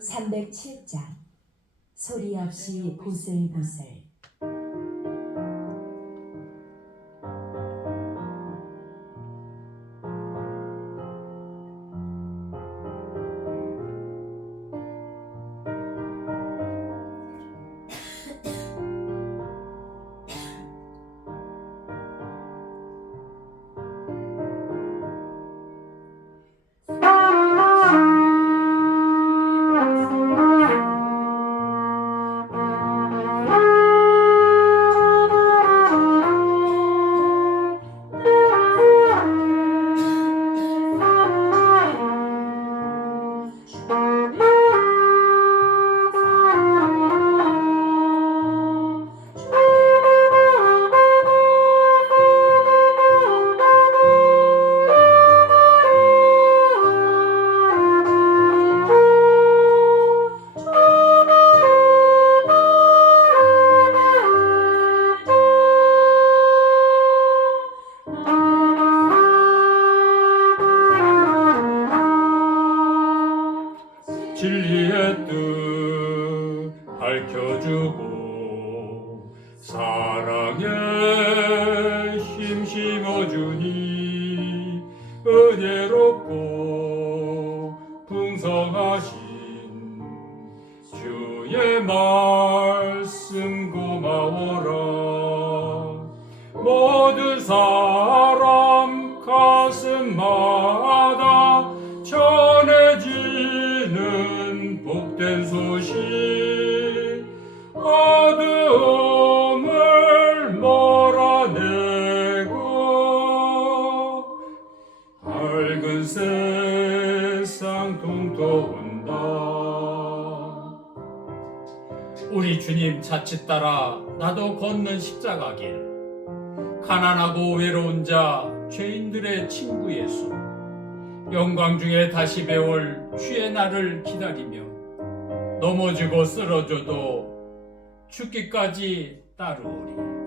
307장. 소리 없이 보슬보슬 진리의 뜻 밝혀주고 사랑의 힘 심어주니 은혜롭고 풍성하신 주의 말씀 고마워라. 모든 사람 가슴 마 복된 소식 어두움을 몰아내고 밝은 세상 동토온다. 우리 주님 자칫 따라 나도 걷는 십자가 길 가난하고 외로운 자 죄인들의 친구 예수 영광 중에 다시 배울 주의 날을 기다리며 넘어지고 쓰러져도 죽기까지 따르오리